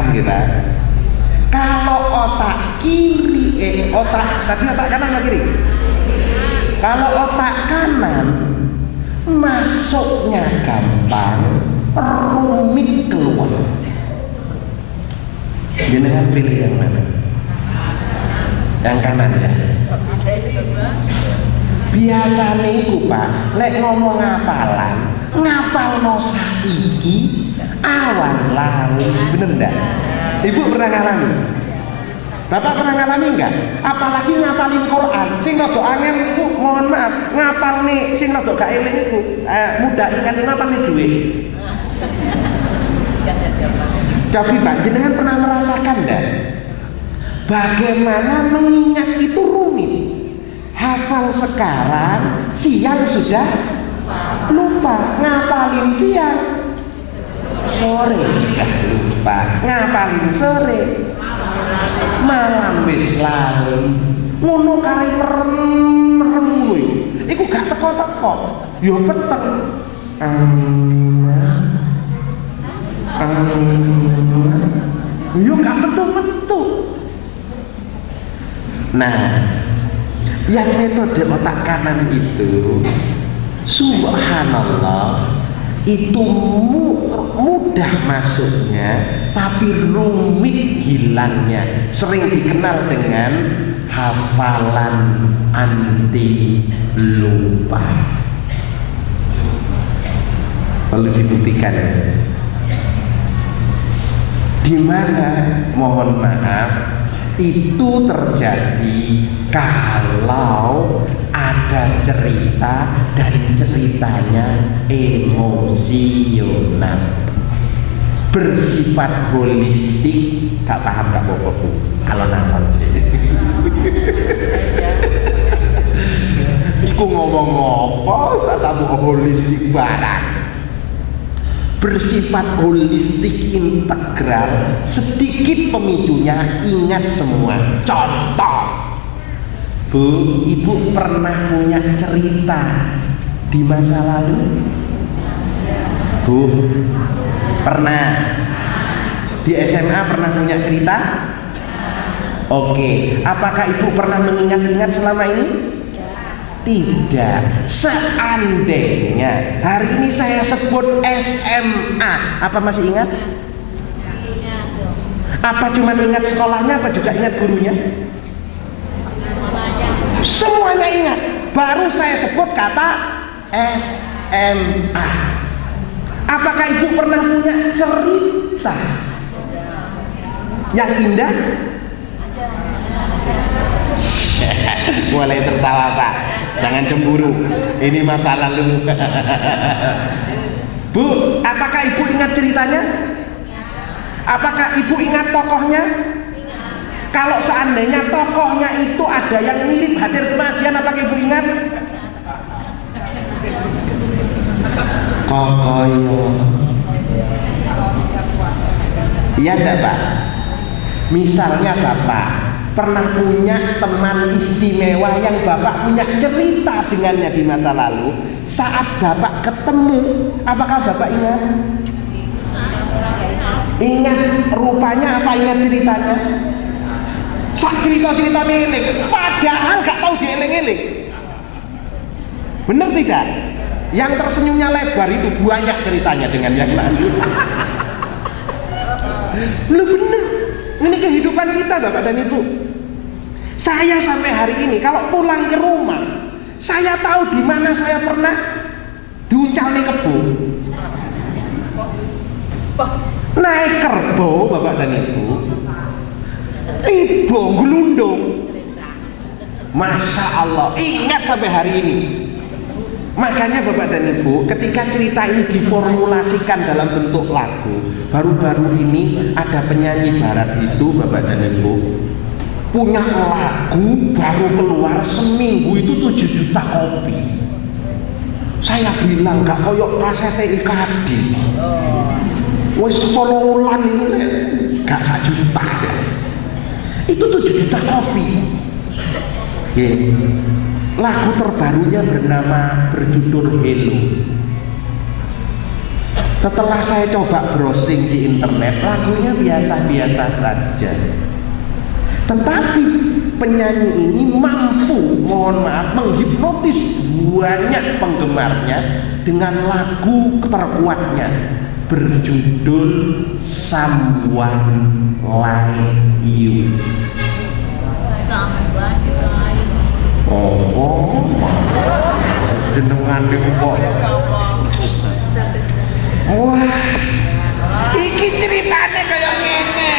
Paham kita? Kalau otak kiri, tadi otak kanan atau kiri? Kalau otak kanan masuknya gampang, rumit keluar. Jenengan pilih yang mana? Yang kanan ya. Biasanya iku Pak, lek ngomong ngapalan, ngapal no saiki, awan lali, bener ndak? Ibu pernah ngalami? Bapak pernah ngalami enggak? Apalagi ngapalin Quran, sing rada angel iku, mohon maaf, ngapal nih sing rada gak eling iku, mudah ingat ngapal nih duit. Tapi Pak, jenengan pernah merasakan enggak? Bagaimana mengingat itu rumit? Hafal sekarang, siang sudah lupa. Ngapalin siang, sore sudah lupa. Ngapalin sore, malam wis lali. Ngono kare merem kuwi. Iku gak teko-teko. Yo peteng. Yo gak betul-betul. Nah, yang metode otak kanan itu, subhanallah, itu mudah masuknya, tapi rumit hilangnya. Sering dikenal dengan hafalan anti lupa. Perlu dibuktikan. Di mana, mohon maaf, itu terjadi kalau ada cerita dan ceritanya emosional, bersifat holistik. Gak paham gak Bapak Bu? Kalau nonton sih. Iku ngomong apa? Saat tamu holistik barang. Bersifat holistik integral, sedikit pemicunya ingat semua. Contoh, Bu, Ibu pernah punya cerita di masa lalu? Bu, pernah? Di SMA pernah punya cerita? Oke, apakah Ibu pernah mengingat-ingat selama ini? Tidak. Seandainya hari ini saya sebut SMA, apa masih ingat? Apa cuma ingat sekolahnya, apa juga ingat gurunya? Semuanya ingat. Baru saya sebut kata SMA. Apakah Ibu pernah punya cerita yang indah? Mulai tertawa Pak, jangan cemburu, ini masa lalu. Bu, apakah Ibu ingat ceritanya? Apakah Ibu ingat tokohnya? Kalau seandainya tokohnya itu ada yang mirip hadir pengajian, apakah Ibu ingat? Kokoyo. Iya enggak Pak? Misalnya Bapak pernah punya teman istimewa yang Bapak punya cerita dengannya di masa lalu. Saat Bapak ketemu, apakah Bapak ingat? Ingat rupanya apa, ingat ceritanya? Sak cerita-cerita eling, padahal gak tahu dieling-eling. Benar tidak? Yang tersenyumnya lebar itu banyak ceritanya dengan yang lalu. Lu bener. Ini kehidupan kita Bapak dan Ibu. Saya sampai hari ini kalau pulang ke rumah, saya tahu di mana saya pernah diuncali kebo. Naik kerbau Bapak dan Ibu, tiba gelundung. Masya Allah, ingat sampai hari ini. Makanya Bapak dan Ibu, ketika cerita ini diformulasikan dalam bentuk lagu, baru-baru ini ada penyanyi barat itu Bapak dan Ibu punya lagu baru keluar seminggu itu 7 juta kopi. Saya bilang gak koyok kasete IKD. Wes 10 wulan itu gak 1 juta aja. Itu 7 juta kopi. Lagu terbarunya berjudul Hello. Setelah saya coba browsing di internet, lagunya biasa-biasa saja. Tetapi penyanyi ini mampu, mohon maaf, menghipnotis banyak penggemarnya dengan lagu terkuatnya berjudul Someone Like You. Oh, jenengan kok. Wah, iki ceritane kaya ngene.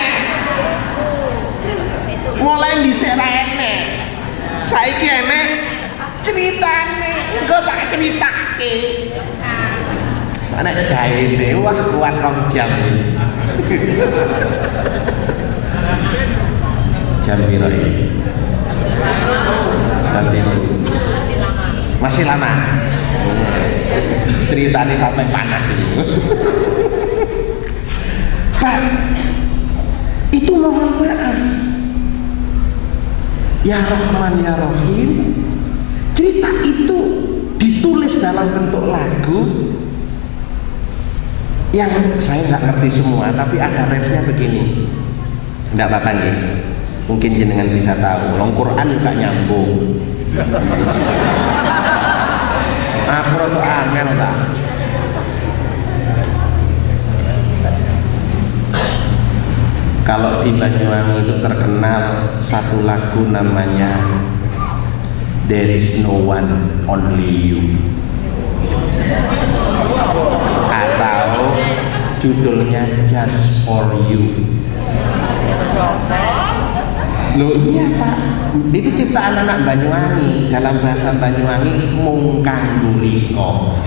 Mulai dhisik ra enek. Saiki enek ceritane, engko tak critake. Anak jaene wah kuat 2 jam. Jam piro iki? Masih lama. Ceritanya sampai panas ini. Pak, itu mohon maaf. Ya Rahman ya Rahim, cerita itu ditulis dalam bentuk lagu yang saya nggak ngerti semua, tapi ada refnya begini. Nggak apa-apa nih, mungkin jenengan bisa tahu. Long Quran juga nyambung. Aku tuh angin tak. Kalau di Banyuwangi itu terkenal satu lagu namanya There Is No One Only You, atau judulnya Just For You. Loh iya Pak, itu ciptaan anak Banyuwangi. Dalam bahasa Banyuwangi mung kanggo rika.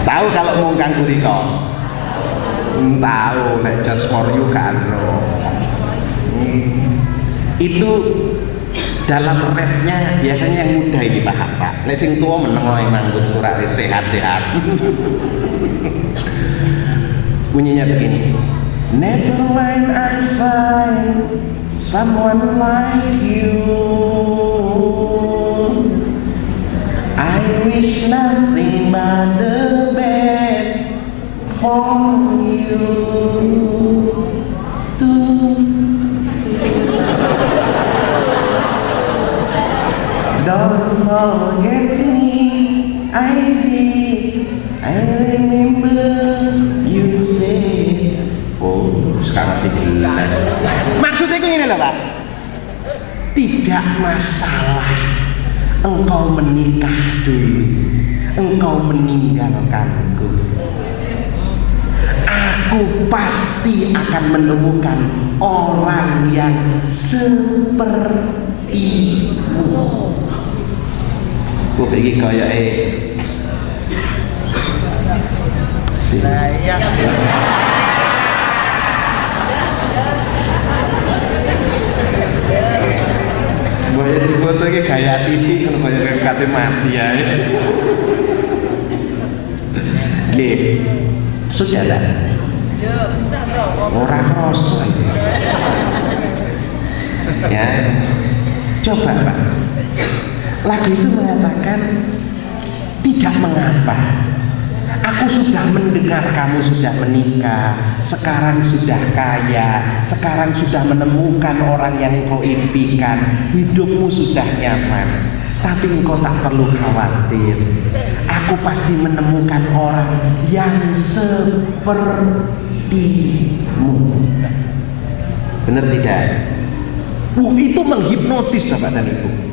Tahu kalau mung kanggo rika? Tahu, nek Just For You kan lo. Itu dalam refnya biasanya yang muda ini paham Pak. Nek sing tua meneng wae manggut ora sehat-sehat. Bunyinya begini. Never mind I find someone like you. I wish nothing but the best for you too. Don't forget me, I remember you say. Oh, sekarang 13. Maksudnya itu ini loh Pak. Tidak masalah engkau menikah dulu, engkau meninggalkanku. Aku pasti akan menemukan orang yang sepertimu. Iki kaya Boya difoto iki gaya TV ngono kaya kate mati ya. Nggih. Saudara. Ora kroso iki. Ya. Coba Pak. Lagu itu mengatakan tidak mengapa. Aku sudah mendengar kamu sudah menikah, sekarang sudah kaya, sekarang sudah menemukan orang yang kau impikan, hidupmu sudah nyaman. Tapi engkau tak perlu khawatir. Aku pasti menemukan orang yang sepertimu. Benar tidak? Itu menghipnotis Bapak dan Ibu.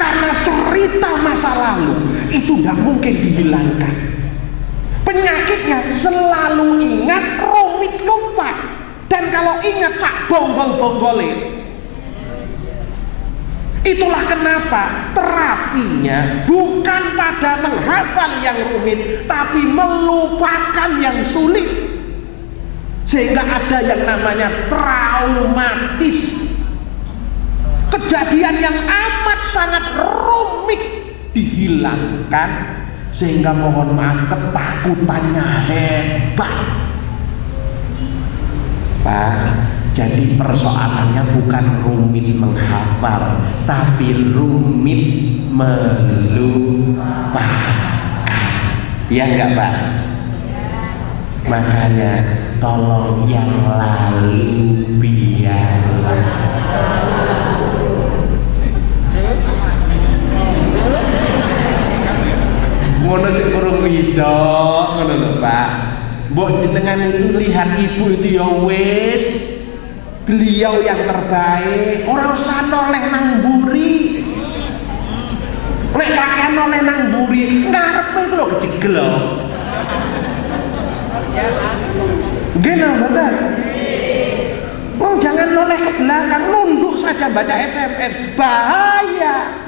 Karena cerita masa lalu itu tidak mungkin dihilangkan. Penyakitnya selalu ingat, rumit lupa. Dan kalau ingat sak bonggol-bonggolin. Itulah kenapa terapinya bukan pada menghafal yang rumit, tapi melupakan yang sulit. Sehingga ada yang namanya traumatis. Kejadian yang amat sangat rumit dihilangkan, sehingga mohon maaf ketakutannya hebat. Pak, Jadi persoalannya bukan rumit menghafal, tapi rumit melupakan. Ya enggak Pak? Makanya tolong yang lalu biarlah. Ngono sing kurang widok, ngono lho Pak. Mbok jenengan itu lihat ibu itu ya wis, beliau yang terbaik, ora usah noleh nang mburi. Lek kakek noleh nang mburi, ngarepe itu lho kejegel lho. Nggih lho mboten. Oh, jangan noleh ke belakang, nunduk saja baca SMS, bahaya.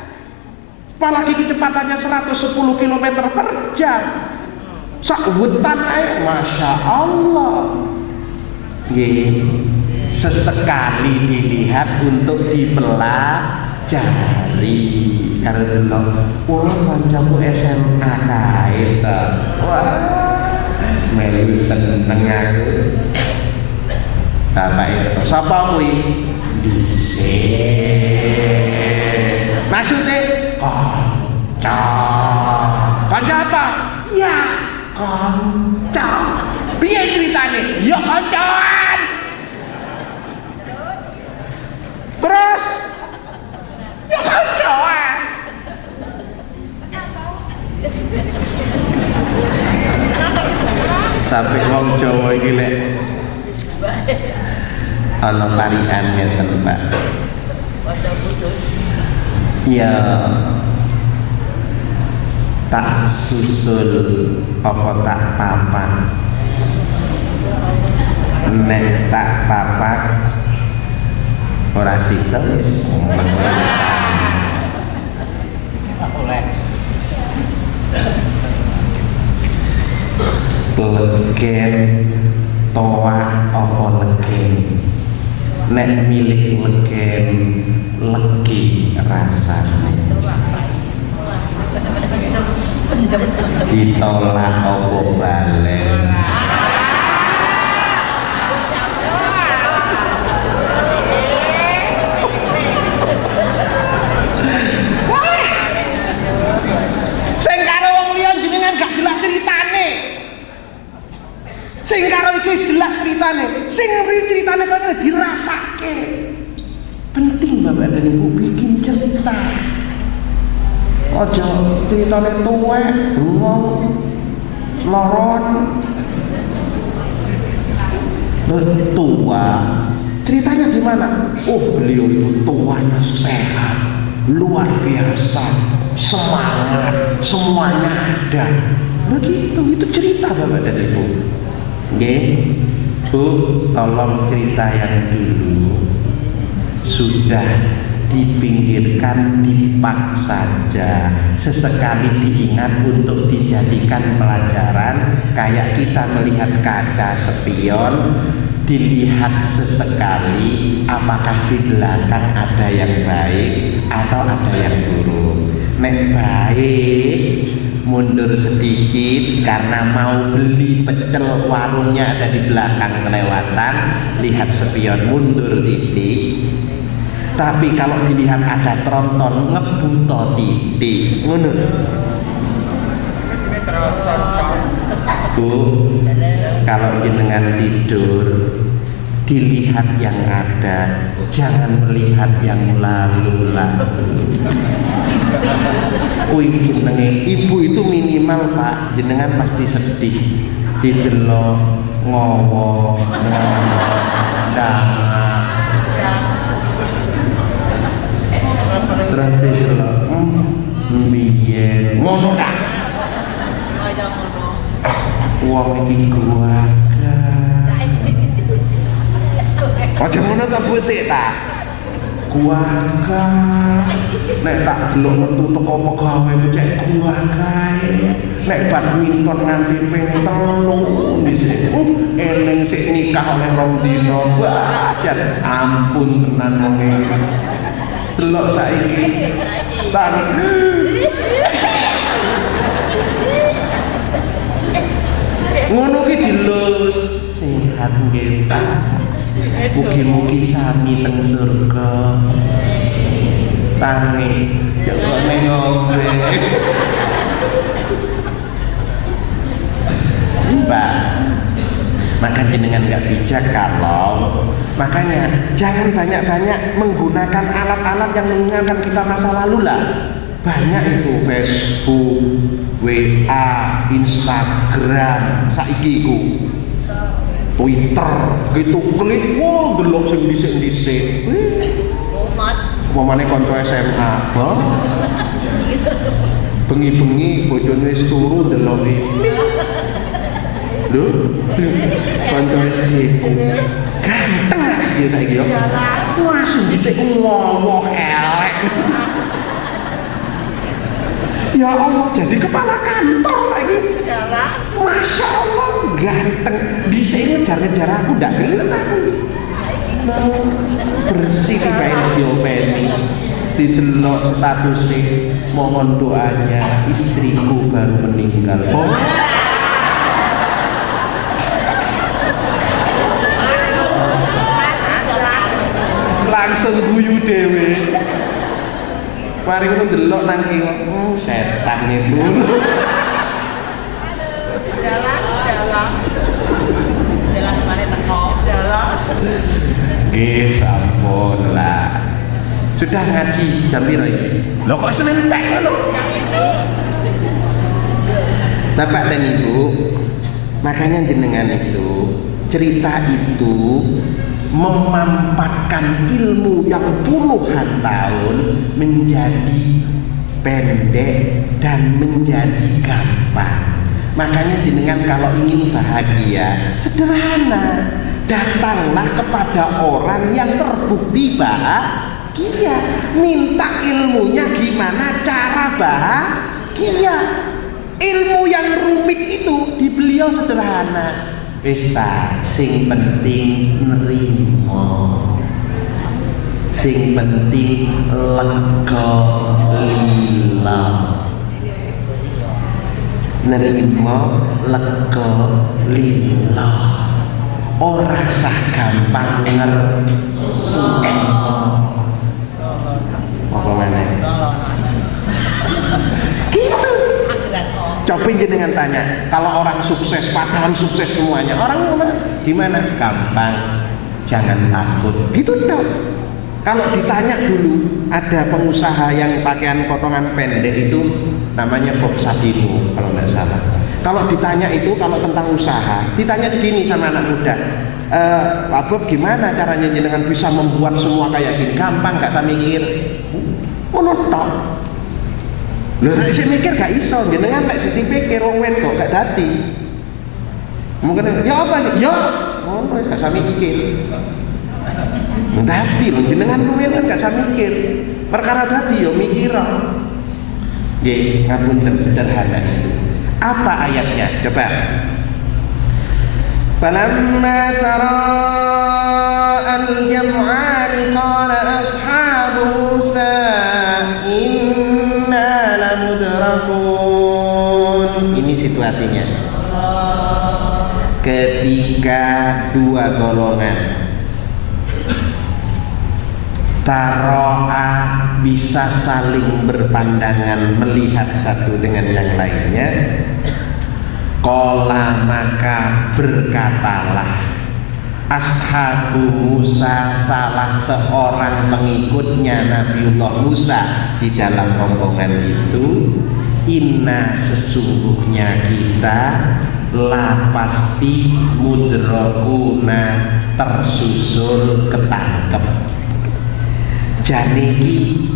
Apalagi kecepatannya 110 km per jam. Sak hutan ae, masya Allah. Nggih, sesekali dilihat untuk dipelajari. Karena dulu, wah kancaku SMA kae ta. Wah, melu seneng aku. Bapak itu, sapa kuwi? Dhisik. Maksudnya kanca. Kanca apa? Ya, kanca. Piye ceritane? Ya kancaan. Terus ya kancaan. Sampai wong Jawa iki lek ana parian ngeten Pak. Ya tak susul apa tak papak. Nek tak papak ora sida wis legen toa apa legen. Nek milih legen legi rasane. Ditolak apa balen. Sing karo wong liya jenengan gak jelas ceritane. Sing karo iki jelas ceritane. Sing ceritane kok dirasake. Penting Bapak dan Ibu bikin cerita. Ojo ceritane tuwek, bengong, loron. Tua. Ceritanya gimana? Oh, beliau itu tuanya sehat, luar biasa, semangat, semuanya ada. Begitu, itu cerita Bapak dan Ibu. Nggih. Bu, tolong cerita yang dulu sudah dipinggirkan, dipak saja. Sesekali diingat untuk dijadikan pelajaran. Kayak kita melihat kaca spion, dilihat sesekali apakah di belakang ada yang baik atau ada yang buruk. Nek baik, mundur sedikit karena mau beli pecel, warungnya ada di belakang kelewatan, lihat spion, mundur titik. Tapi kalau dilihat ada tronton, ngebuto titik. Ngono. Bu, kalau jenengan tidur, dilihat yang ada, jangan melihat yang lalu-lalu. Jenenge ibu itu minimal Pak, jenengan pasti sedih. Didelok ngowo, terus didelok biyen ngono dah. Wong iki keluarga. Aja ngono ta Bu sik ta. Keluarga. Nek tak delok metu teko pegawe cek keluargae. Nek badminton nganti ping 3 dhisik. Eling sik nikah oleh 2 dina. Wajan ampun tenan wong iki. Delok saiki. Tak ngono ki dilus sehat nggih ta. Mugi-mugi sami teng surga. Tangi joko ning ngombe. Mbak, maka jenengan nggak bijak kalau makanya jangan banyak-banyak menggunakan alat-alat yang mengingatkan kita masa lalu lah. Banyak itu Facebook, WA, Instagram, saiki iku Twitter, begitu klik, wow, delok sing dhisik-dhisik. Pemane kanca SMA, bengi-bengi bojone wis turu ndeloki. Lho, kanca SD ganteng iki saiki yo. Wah, sing dhisik ku ngowoh elek. Ya Allah, jadi kepala kantor lagi. Masya Allah, ganteng. Dhisik ngejar-ngejar aku ndak gelem aku. Bersih tiba-tiba diopeni, didelok statusnya, mohon doanya istriku baru meninggal. Langsung guyu dewe. Mari ngono delok nang kiwa, setan itu. Jelas mari teko. Nggih, sampun lah. Sudah ngaji jam piro iki? Lho kok sementek ngono? Bapak dan Ibu, makanya jenengan itu cerita itu memampatkan ilmu yang puluhan tahun menjadi pendek dan menjadi gampang. Makanya jenengan kalau ingin bahagia sederhana, datanglah kepada orang yang terbukti bahagia, minta ilmunya gimana cara bahagia. Ilmu yang rumit itu di beliau sederhana. Wis ta, sing penting nerimo, sing penting lega lillah. Nerimo lega lillah. Ora sah gampang ngerti. Apa mana? Gitu. Coba jenengan tanya, kalau orang sukses, padahal sukses semuanya, orang gimana? Gampang, jangan takut. Gitu dong. Kalau ditanya dulu, ada pengusaha yang pakaian potongan pendek itu namanya Bob Sadino, kalau tidak salah. Kalau ditanya itu, kalau tentang usaha, ditanya gini sama anak muda, Pak Bob, gimana caranya jenengan bisa membuat semua kayak gini? Gampang, gak usah mikir. Menonton. Loh, nek sik mikir gak iso, jenengan nek sik dipikir wong wedok gak dadi. Mungkin ya apa nih? Ya, ngono wis gak usah mikir. Dadi lho jenengan ruwen kan gak usah mikir. Perkara dadi yo mikir. Nggih, ngapunten sederhana itu. Apa ayatnya? Coba. Falamma tara al-jam'an qala ashabu Musa ini situasinya ketika dua golongan taro'ah bisa saling berpandangan melihat satu dengan yang lainnya, qala maka berkatalah ashabu Musa, salah seorang pengikutnya Nabiullah Musa di dalam rombongan itu, inna sesungguhnya kita la pasti mudrakuna tersusul ketangkep. Janiki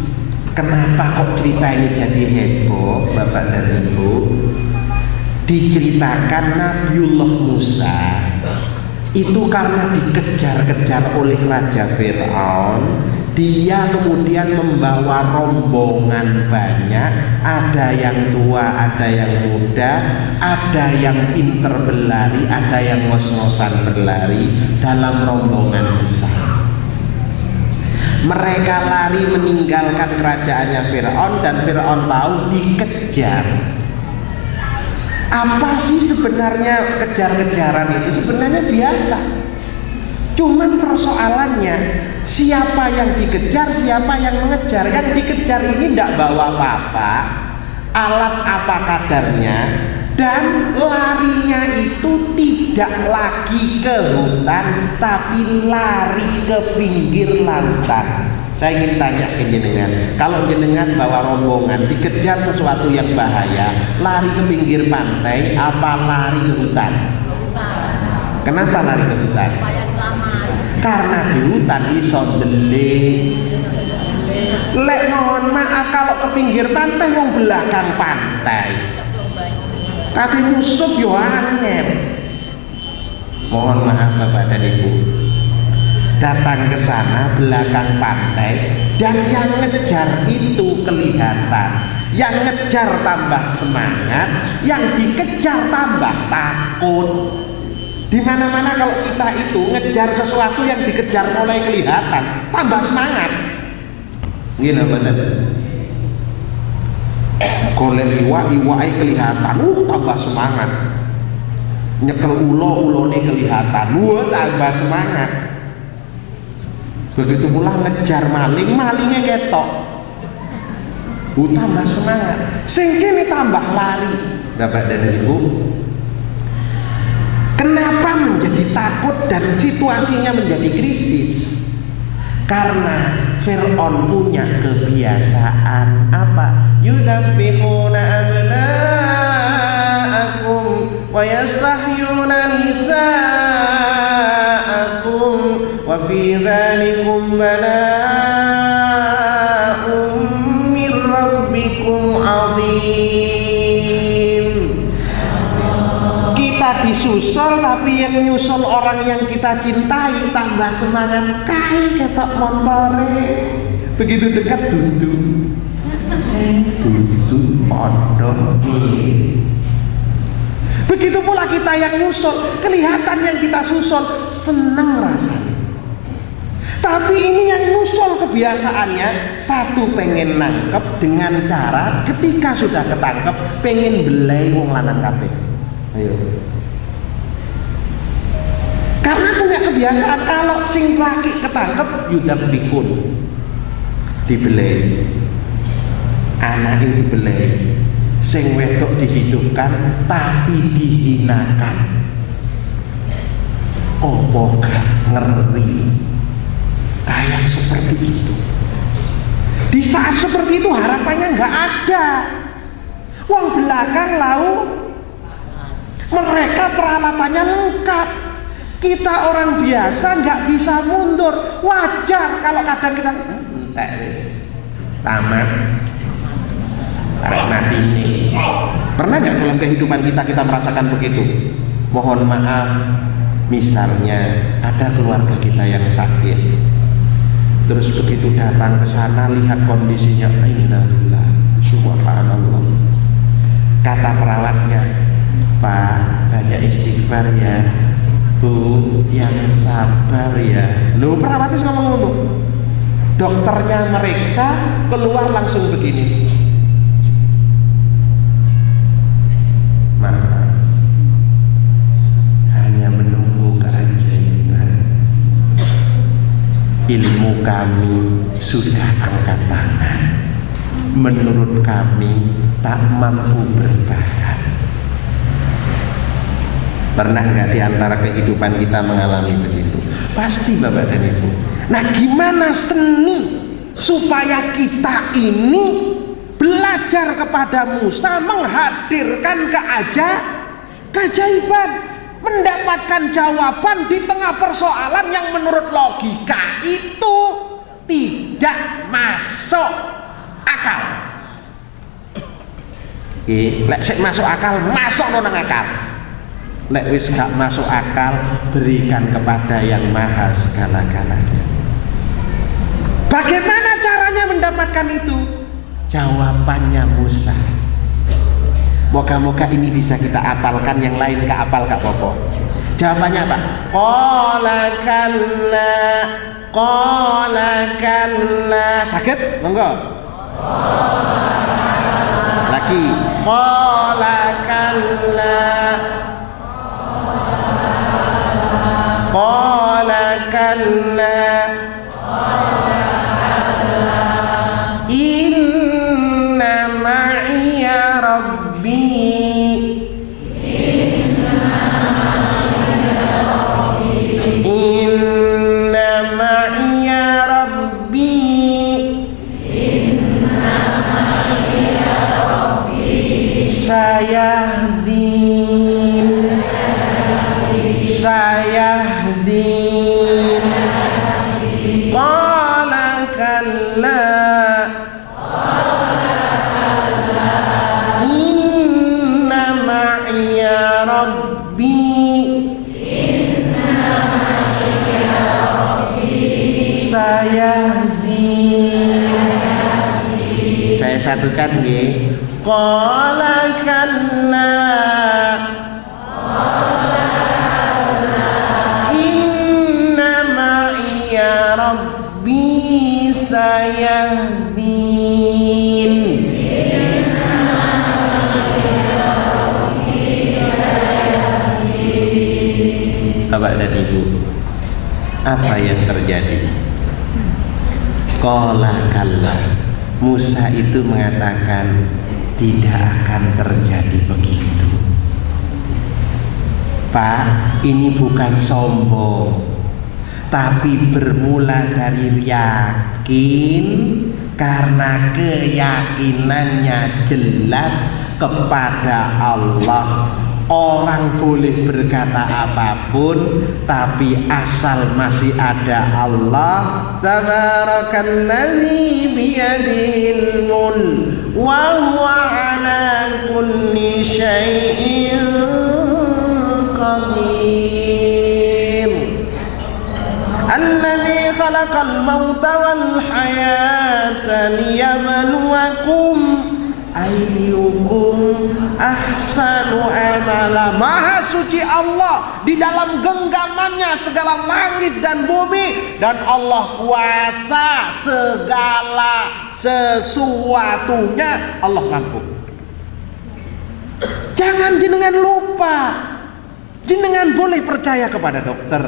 kenapa kok cerita ini jadi heboh Bapak dan Ibu? Diceritakan Nabiullah Musa itu karena dikejar-kejar oleh Raja Fir'aun, dia kemudian membawa rombongan banyak, ada yang tua, ada yang muda, ada yang pinter berlari, ada yang ngos-ngosan berlari dalam rombongan besar. Mereka lari meninggalkan kerajaannya Fir'aun dan Fir'aun tahu dikejar. Apa sih sebenarnya kejar-kejaran itu? Sebenarnya biasa. Cuman persoalannya siapa yang dikejar, siapa yang mengejar. Yang dikejar ini tidak bawa apa-apa, alat apa kadarnya, dan larinya itu tidak lagi ke hutan, tapi lari ke pinggir lautan. Saya ingin tanya ke jenengan, kalau jenengan bawa rombongan dikejar sesuatu yang bahaya, lari ke pinggir pantai apa lari ke hutan? Kenapa lari ke hutan? Karena di hutan iso ndelik. Lek mohon maaf kalau ke pinggir pantai wong belakang pantai. Kate nyusup yo angel. Mohon maaf Bapak dan Ibu. Datang ke sana belakang pantai dan yang ngejar itu kelihatan. Yang ngejar tambah semangat, yang dikejar tambah takut. Di mana-mana kalau kita itu ngejar sesuatu yang dikejar mulai kelihatan, tambah semangat. Gila bener. Golek iwak kelihatan, tambah semangat. Nyekel ulone kelihatan, tambah semangat. Begitu pula ngejar malingnya ketok, tambah semangat. Sing kene tambah lari. Bapak dan Ibu, kenapa menjadi takut dan situasinya menjadi krisis? Karena Fir'aun punya kebiasaan apa? Yudabbihuna abna'akum wa yastahyuna nisa'akum wa fi dzalikum bala'un min rabbikum 'adzim. Disusul tapi yang nyusul orang yang kita cintai tambah semangat. Kai ketok montore begitu dekat duduk pondok. Begitu pula kita yang nyusul, kelihatan yang kita susul seneng rasanya. Tapi ini yang nyusul kebiasaannya satu pengen nangkep dengan cara ketika sudah ketangkep pengen belai wong lanang kabeh. Ayo. Karena punya kebiasaan kalau sing laki ketangkep yudab bikun dibelai, anak itu dibelai, sing wedok dihidupkan tapi dihinakan. Opo gak ngeri kayak seperti itu. Di saat seperti itu harapannya nggak ada. Wong belakang lau mereka peralatannya lengkap. Kita orang biasa nggak bisa mundur. Wajar kalau kadang kita tamat tarik mati ini. Pernah nggak dalam kehidupan kita merasakan begitu? Mohon maaf, misalnya ada keluarga kita yang sakit, terus begitu datang ke sana lihat kondisinya, innalillah, subhanallah. Kata perawatnya, Pak, banyak istighfar ya, Bu, yang sabar ya. Loh, perawatnya ngomong. Dokternya meriksa, keluar langsung begini. Maaf, hanya menunggu keajaiban. Ilmu kami sudah angkat tangan. Menurut kami tak mampu bertahan. Pernah nggak di antara kehidupan kita mengalami begitu? Pasti Bapak dan Ibu. Nah, gimana seni supaya kita ini belajar kepada Musa menghadirkan keajaiban, mendapatkan jawaban di tengah persoalan yang menurut logika itu tidak masuk akal. Lek sik masuk akal, masuk nang akal. Lek wis gak masuk akal, berikan kepada yang maha segala-galanya. Bagaimana caranya mendapatkan itu? Jawabannya Musa. Moga-moga ini bisa kita apalkan, yang lain gak apal gak apa-apa. Jawabannya apa? Qala kalla. Sakit? Monggo. Lagi. Qala kalla. dilanjutkan nggih. Qala kalla inna ma'iya rabbi sayahdin. Bapak dan Ibu, apa yang terjadi? Qala kalla, Musa itu mengatakan tidak akan terjadi begitu. Pak, ini bukan sombong, tapi bermula dari yakin, karena keyakinannya jelas kepada Allah. Orang boleh berkata apapun, tapi asal masih ada Allah. Tabarakalladzi biyadihil mulk wa huwa ala kulli syai'in qadir. Alladzi khalaqal mauta wal hayata liyabluwakum ayyukum ahsanu amala. Maha suci Allah di dalam genggamannya segala langit dan bumi, dan Allah kuasa segala sesuatunya. Allah mampu. Jangan jenengan lupa, jenengan boleh percaya kepada dokter,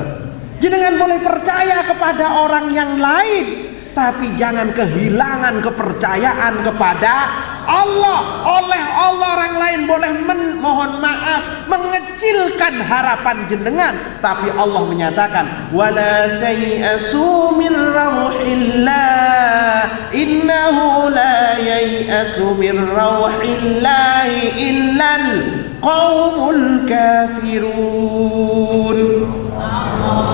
jenengan boleh percaya kepada orang yang lain, tapi jangan kehilangan kepercayaan kepada Allah. Oleh Allah orang lain boleh mohon maaf, mengecilkan harapan jenengan, tapi Allah menyatakan wala tayasu min rauhillah innahu la yayasu min rauhillah illal qaumul kafirun.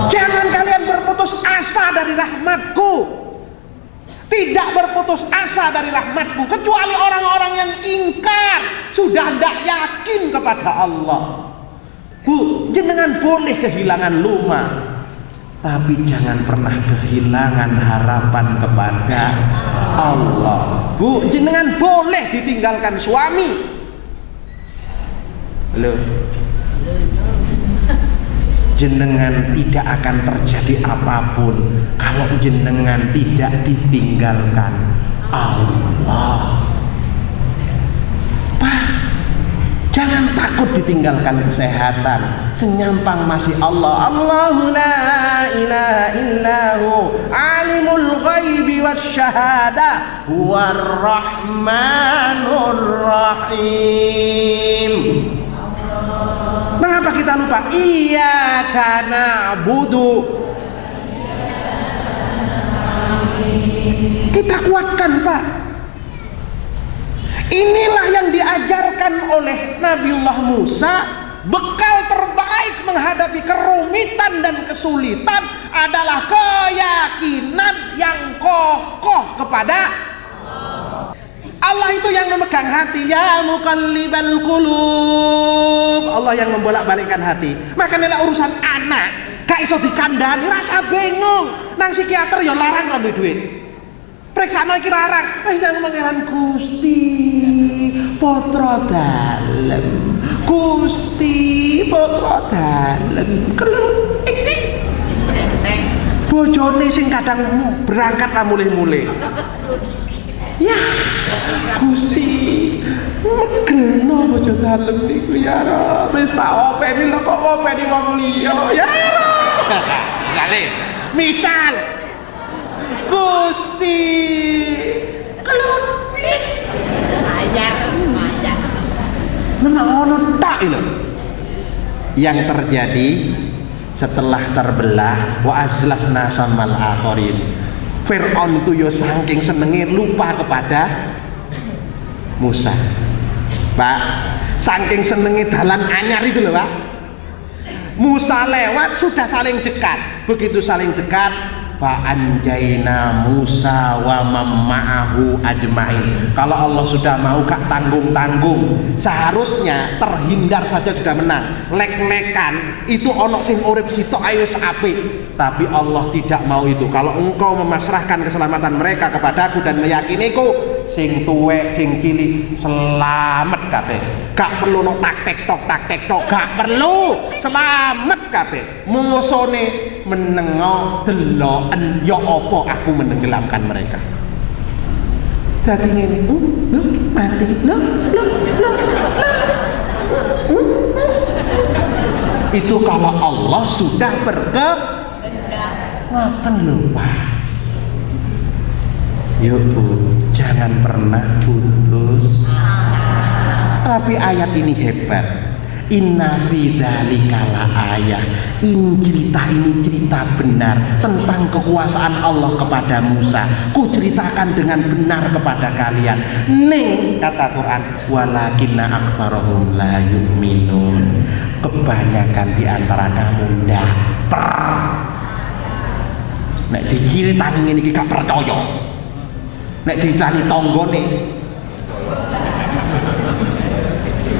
Jangan kalian berputus asa dari rahmatku. Tidak berputus asa dari rahmatku, kecuali orang-orang yang ingkar, sudah tidak yakin kepada Allah. Bu, jenengan boleh kehilangan rumah, tapi jangan pernah kehilangan harapan kepada Allah. Bu, jenengan boleh ditinggalkan suami. Halo. Jenengan tidak akan terjadi apapun kalau jenengan tidak ditinggalkan Allah. Pak, jangan takut ditinggalkan kesehatan, senyampang masih Allah. Allahu la ilaha illahu alimul ghaibi wasyahadah huwar rahmanur rahim. Mengapa kita lupa? Iyyaka na'budu. Kita kuatkan, Pak. Inilah yang diajarkan oleh Nabiullah Musa. Bekal terbaik menghadapi kerumitan dan kesulitan adalah keyakinan yang kokoh kepada Allah. Itu yang memegang hati. Ya muqallibal qulub, Allah yang membolak-balikkan hati. Makanya urusan anak gak iso dikandani, rasa bingung. Nang psikiater ya larang kan duit. Periksaan iki larang. Wis nang pangeran Gusti putra dalem. Gusti putra dalem. Keluk. Bojone sing kadang berangkat lah mulih-mulih. Ya Gusti, megeno bojo dalem niku ya Rob. Wis tak openi lho kok openi wong liya. Ya Rob. Misal Gusti kelupit ayar. Memang ngono tak lho. Yang terjadi setelah terbelah wa azlafna samal akhirin. Fir'aun itu yo saking senenge lupa kepada Musa. Pak, saking senenge dalan anyar itu loh, Pak. Musa lewat sudah saling dekat. Begitu saling dekat, fa anjaina Musa wa ma'ahu ajmain. Kalau Allah sudah mau gak tanggung-tanggung, seharusnya terhindar saja sudah menang. Lek-lekan itu onok sing urip sitok ayo apik. Tapi Allah tidak mau itu. Kalau engkau memasrahkan keselamatan mereka kepadaku dan meyakiniku, sing tuwek, sing cilik selamat kabeh. Gak perlu no tak tok, gak perlu. Selamat kabeh. Musone menengo deloken ya apa aku menenggelamkan mereka. Dadi ngene, lho mati, lho. Itu kalau Allah sudah berkehendak. Ngoten lho, Pak. Yuk Bu, jangan pernah putus. Tapi ayat ini hebat. Inna fi dzalika la ayah. Ini cerita benar tentang kekuasaan Allah kepada Musa. Ku ceritakan dengan benar kepada kalian. Ning kata Quran, walakinna aktsarahum la yu'minun. Kebanyakan di antara kamu ndak nek diceritani ngene iki gak percaya. Nek diceritani tanggane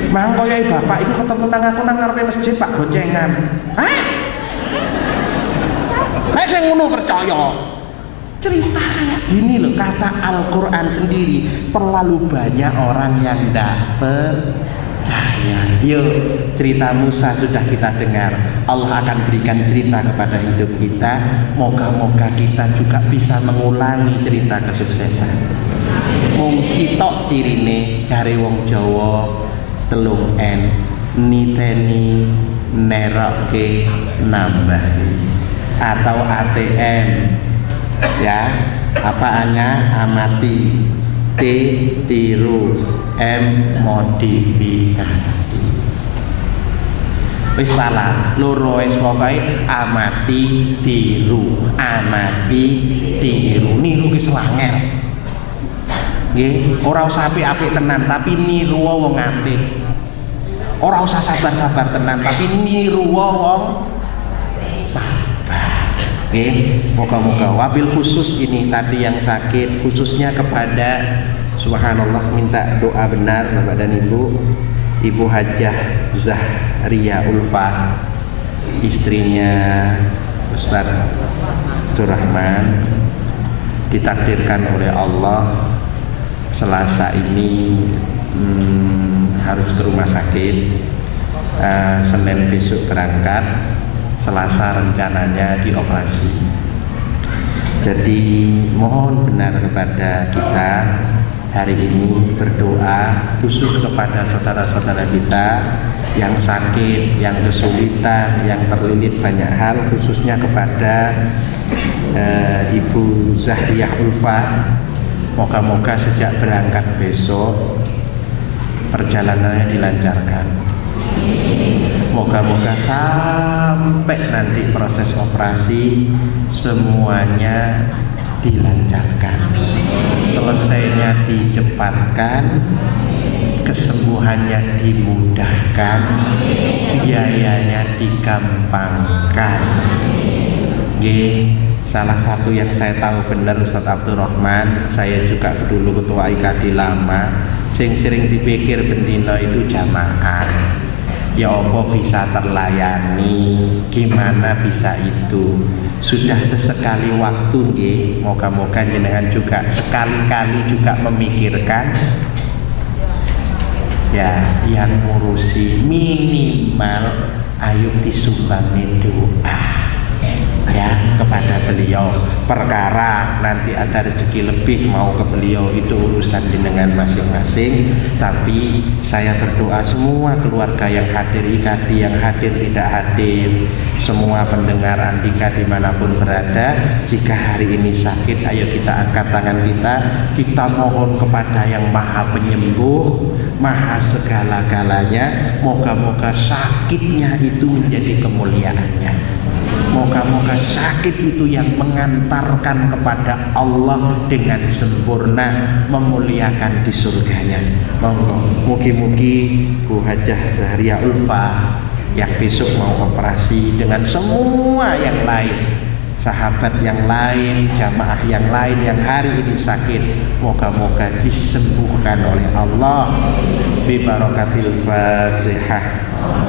mangkoyai bapak itu ketemu nang aku nang ngarepe masjid Pak gocengan. Hah? Nek sing ngono percaya. Cerita kayak gini loh, kata Al-Qur'an sendiri, terlalu banyak orang yang ndak percaya. Yuk, cerita Musa sudah kita dengar. Allah akan berikan cerita kepada hidup kita. Moga-moga kita juga bisa mengulangi cerita kesuksesan. Mung sitok cirine jare wong Jawa telung N niteni nerokke nambahi atau ATM ya, apaannya amati, T tiru, M modifikasi. Wis salah loro wis pokoke amati tiru niru ki selangel. Nggih, ora usah apik-apik tenan, tapi niru wong apik. Ora usah sabar-sabar tenan, tapi niru wong sabar. Nggih, moga-moga wabil khusus ini tadi yang sakit, khususnya kepada subhanallah minta doa benar Bapak dan Ibu Hajjah Zahria Ulfa, istrinya Ustaz Abdurrahman, ditakdirkan oleh Allah Selasa ini harus ke rumah sakit. Senin besok berangkat, Selasa rencananya dioperasi. Jadi mohon benar kepada kita hari ini berdoa khusus kepada saudara-saudara kita yang sakit, yang kesulitan, yang terlilit banyak hal, khususnya kepada Ibu Zahriah Ulfa. Moga-moga sejak berangkat besok perjalanannya dilancarkan. Moga-moga sampai nanti proses operasi semuanya dilancarkan, selesainya dicepatkan, kesembuhannya dimudahkan, biayanya digampangkan. Salah satu yang saya tahu benar Ustaz Abdurrahman, saya juga dulu ketua IKD lama, sing sering dipikir bendino itu jamaah. Ya apa bisa terlayani, gimana bisa itu. Sudah sesekali waktu nggih, moga-moga jenengan juga sekali-kali juga memikirkan ya yang ngurusi minimal ayo disumbangin doa ya kepada beliau. Perkara nanti ada rezeki lebih mau ke beliau itu urusan jenengan masing-masing, tapi saya berdoa semua keluarga yang hadir IKD, yang hadir tidak hadir, semua pendengar Andika dimanapun berada, jika hari ini sakit ayo kita angkat tangan kita mohon kepada yang maha penyembuh, maha segala-galanya. Moga-moga sakitnya itu menjadi kemuliaannya. Moga-moga sakit itu yang mengantarkan kepada Allah dengan sempurna, memuliakan di surganya. Monggo, mugi-mugi Bu Hajjah Zahria Ulfa yang besok mau operasi dengan semua yang lain, sahabat yang lain, jamaah yang lain yang hari ini sakit, moga-moga disembuhkan oleh Allah. Bi barakatil Fatihah.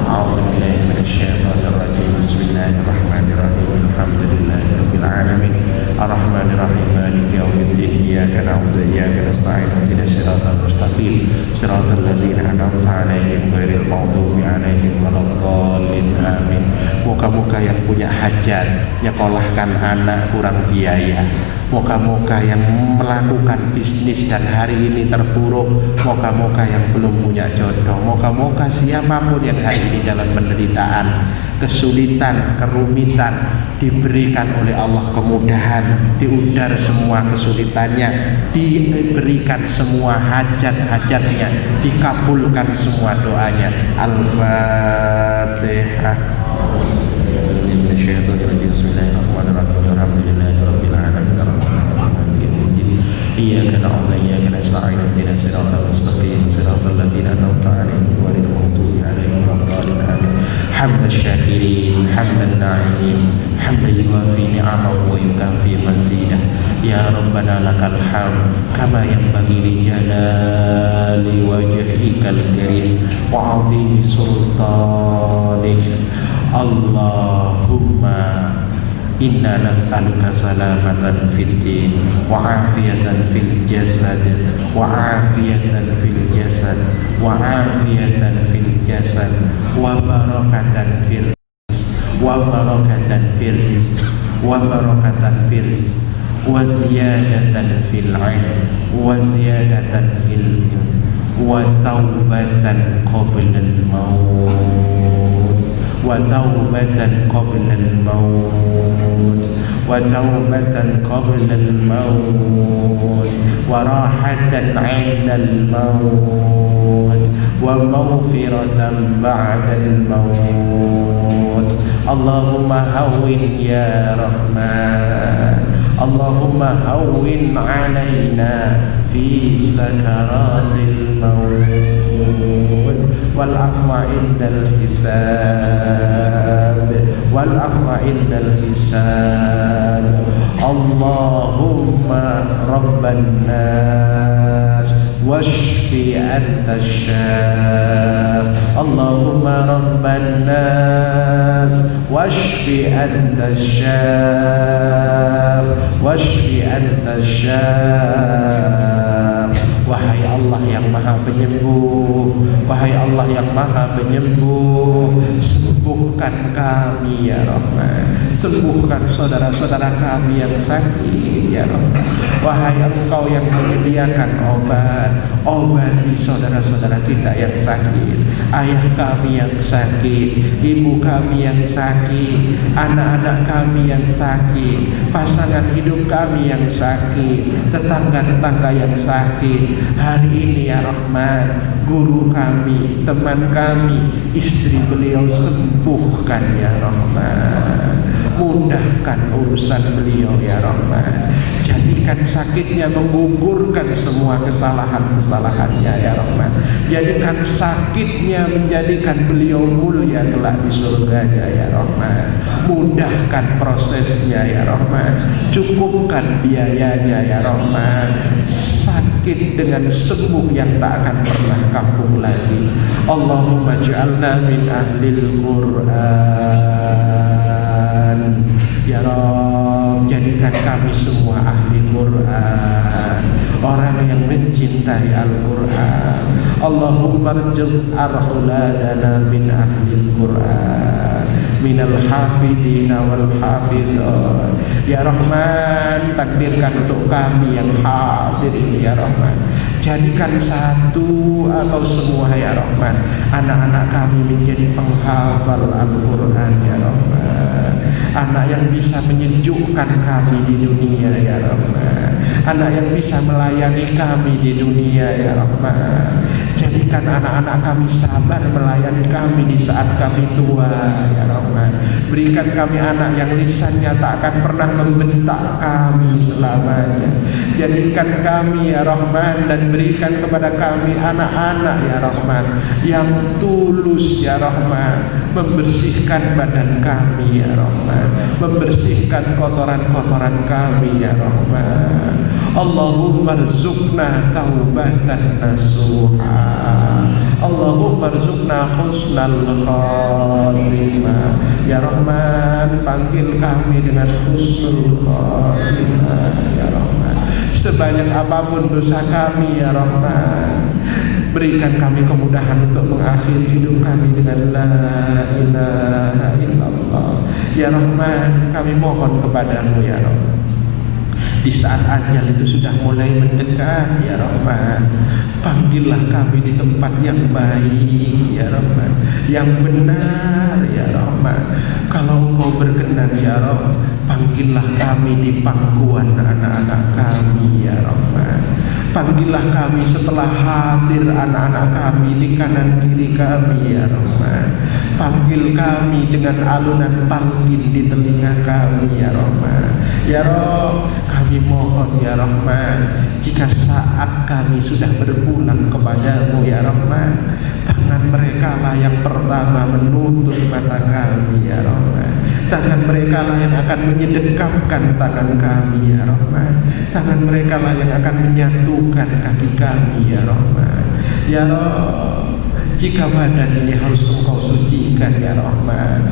A'udzubillahi minasyaitonir rajim. Bismillahirrahmanirrahim. Alhamdulillahirabbil alamin. Arrahmanirrahim. Maliki yaumiddin. Iyyaka na'budu wa iyyaka nasta'in. mustaqim siratal ladzina an'amta 'alaihim ghairil maghdubi 'alaihim waladdallin amin. Moga-moga yang punya hajat nyekolahkan anak kurang biaya, moga-moga yang melakukan bisnis dan hari ini terpuruk, moga-moga yang belum punya jodoh, moga-moga siapapun yang hari ini dalam penderitaan, kesulitan, kerumitan, diberikan oleh Allah kemudahan, diudar semua kesulitannya, diberikan semua hajat-hajatnya, dikabulkan semua doanya. Al-Fatihah. Bismillahirrahmanirrahim. Alhamdulillahirabbil alamin. Iyyaka na'budu wa iyyaka nasta'in. Ihdinas siratal mustaqim. Siratal ladzina an'amta 'alaihim ghairil maghdubi 'alaihim waladdallin. Hamdan syakirin, hamdan na'imin, hamdan yuwafi ni'amahu wa yukafi mazidah. Ya Rabbana lakal hamd kama yanbaghi li jalali wajhikal karim wa 'azimi sultanik. Allahumma inna nas'aluka salamatan fid din wa afiyatan fil jasad wa afiyatan fil jasad wa afiyatan fil jasad wa barakatan fil wa barakatan fil rizq wa barakatan fil rizq wa ziyadatan fil ilm wa ziyadatan fil ilm wa taubatan qabla al maut wa taubatan qabla al maut wa taubatan qabla al maut wa rahatan 'inda al maut wa maghfiratan ba'da al maut. Allahumma hawwin ya Rahman, Allahumma hawwin 'alaina fi sakaratil maut wal afwa indal hisab wal afwa indal hisab. Allahumma rabban nas washfi anta syaf. Allahumma rabban nas washfi anta syaf washfi anta syaf. Wahai Allah yang maha penyembuh, wahai Allah yang maha penyembuh, sembuhkan kami ya Rahman, sembuhkan saudara-saudara kami yang sakit ya Rahman. Wahai Engkau yang menyediakan obat, obati saudara-saudara kita yang sakit, ayah kami yang sakit, ibu kami yang sakit, anak-anak kami yang sakit, pasangan hidup kami yang sakit, tetangga-tetangga yang sakit. Hari ini ya Rahman, guru kami, teman kami, istri beliau sembuhkan ya Rahman, mudahkan urusan beliau ya Rahman, jadikan sakitnya menggugurkan semua kesalahan-kesalahannya ya Rahman, jadikan sakitnya menjadikan beliau mulia kelak di surganya ya Rahman, mudahkan prosesnya ya Rahman, cukupkan biayanya ya Rahman, sakit dengan sembuh yang tak akan pernah kambuh lagi. Allahumma ja'alna min ahlil Qur'an ya Rabb, jadikan kami semua ahli Qur'an, orang yang mencintai Al-Qur'an. Allahumma rzuq arhuladana min ahlil Qur'an minal hafidina wal hafidhat ya Rahman. Takdirkan untuk kami yang hadir ini ya Rahman, jadikan satu atau semua ya Rahman, anak-anak kami menjadi penghafal Al-Quran ya Rahman, anak yang bisa menyejukkan kami di dunia ya Rahman, anak yang bisa melayani kami di dunia ya Rahman. Jadikan anak-anak kami sabar melayani kami di saat kami tua ya Rahman. Berikan kami anak yang lisannya tak akan pernah membentak kami selamanya. Jadikan kami ya Rahman, dan berikan kepada kami anak-anak ya Rahman yang tulus ya Rahman, membersihkan badan kami ya Rahman, membersihkan kotoran-kotoran kami ya Rahman. Allahumma rzuqna taubatan nasuha, Allahumma rzuqna husnal khatimah ya Rahman. Panggil kami dengan husnul khatimah ya Rahman, sebanyak apapun dosa kami ya Rahman. Berikan kami kemudahan untuk mengakhiri hidup kami dengan la ilaha illallah. Ya Rahman, kami mohon kepadamu ya Rahman. Di saat ajal itu sudah mulai mendekat ya Rahman, panggillah kami di tempat yang baik ya Rahman, yang benar ya Rahman. Kalau Engkau berkenan ya Rabb, panggillah kami di pangkuan anak-anak kami ya Rahman. Panggillah kami setelah hadir anak-anak kami di kanan kiri kami ya Rahman. Panggil kami dengan alunan talqin di telinga kami ya Rahman. Ya Rabb, kami mohon ya Rahman, jika saat kami sudah berpulang kepadamu ya Rahman, tangan mereka lah yang pertama menutup mata kami ya Rahman. Tangan mereka lah yang akan menyedekapkan tangan kami ya Rahman. Tangan mereka lah yang akan menyatukan kaki kami ya Rahman. Ya Rabb, jika badan ini harus Engkau sucikan ya Rahman,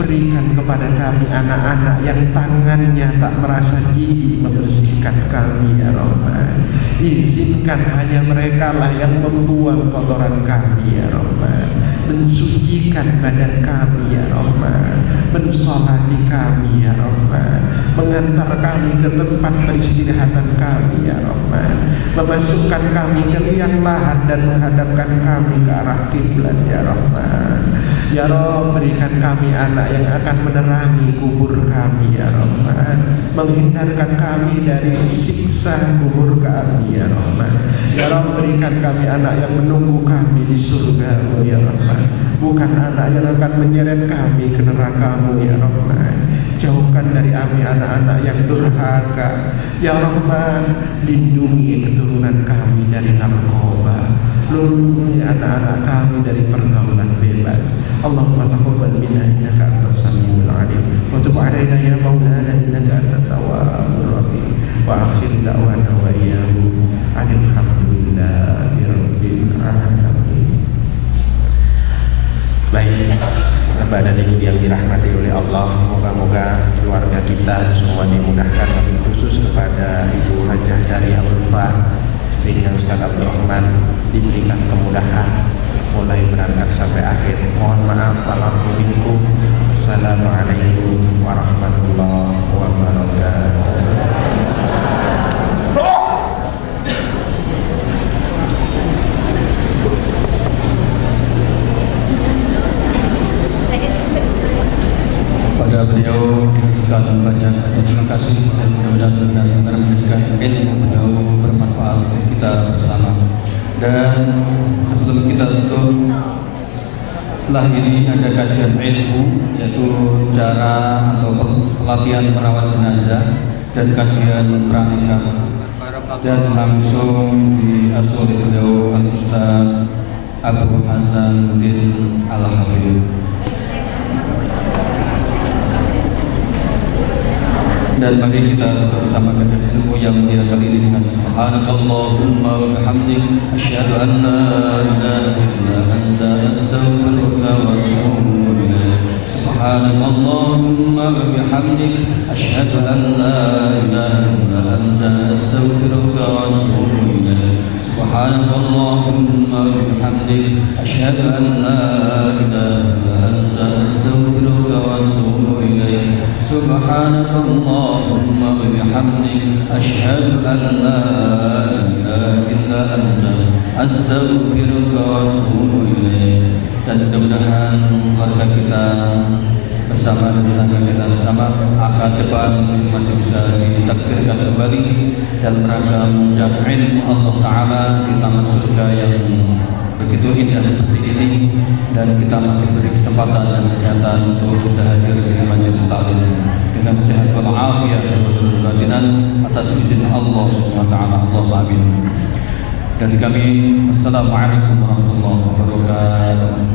berikan kepada kami anak-anak yang tangannya tak merasa jijik membersihkan kami ya Rahman. Izinkan hanya mereka lah yang membuang kotoran kami ya Rahman, mensucikan badan kami ya Rahman, mensolati kami ya Rahman, mengantar kami ke tempat peristirahatan kami ya Rahman, memasukkan kami ke liang lahat dan menghadapkan kami ke arah kiblat ya Rahman. Ya Rabb, berikan kami anak yang akan menerangi kubur kami ya Rahman, menghindarkan kami dari siksa kubur kami ya Rahman. Ya Rabb, berikan kami anak yang menunggu kami di surga-Mu ya Rahman, bukan anak yang akan menyeret kami ke neraka-Mu ya Rahman. Jauhkan dari kami anak-anak yang durhaka ya Rahman. Lindungi keturunan kami dari narkoba, lindungi anak-anak kami dari pergaulan bebas. Allahumma taqabbal minna innaka antas samiul alim wa tub alaina ya maulana innaka antat tawwabur rahim. Wa akhir da'wana wa iyyahu alhamdulillahi rabbil alamin. Baik, Bapak dan Ibu yang dirahmati oleh Allah, moga-moga keluarga kita semua dimudahkan, wabil khusus kepada Ibu Hajah Jariah Ulfa, istrinya Ustaz Abdurrahman, diberikan kemudahan mulai berangkat sampai akhir. Mohon maaf kalau minkum. Assalamualaikum warahmatullahi wabarakatuh. Pada beliau diberikan banyak terima kasih dan mudah-mudahan benar-benar menjadikan ilmu beliau bermanfaat untuk kita bersama. Dan sebelum kita tutup, setelah ini ada kajian ilmu, yaitu cara atau pelatihan merawat jenazah dan kajian pranikah, dan langsung diasuh oleh beliau Al-Ustaz Abu Hasanuddin Al-Hafidh. Dan mari kita tutup bersama kajian ilmu yang mulia kali ini dengan subhanakallahumma wa bihamdik asyhadu an la ilaha illa anta astaghfiruka wa atubu ilaik. Subhanakallahumma wa bihamdik asyhadu an la ilaha illa anta astaghfiruka wa atubu ilaik. Subhanakallahumma wa bihamdik asyhadu an la ilaha illa anta astaghfiruka wa atubu ilaik. Subhanakallahumma wa bihamdik asyhadu an la ilaha illa anta astaghfiruka wa atubu ilaik. Dan mudah-mudahan keluarga kita bersama dan tetangga kita bersama akan depan masih bisa ditakdirkan kembali dalam rangka menjaga ilmu Allah Ta'ala di taman surga yang begitu indah seperti ini, dan kita masih beri kesempatan dan kesehatan untuk bisa hadir di majelis taklim dengan sehat walafiat dan batinan atas izin Allah Subhanahu wa taala. Allahumma amin. Dari kami, assalamualaikum warahmatullahi wabarakatuh.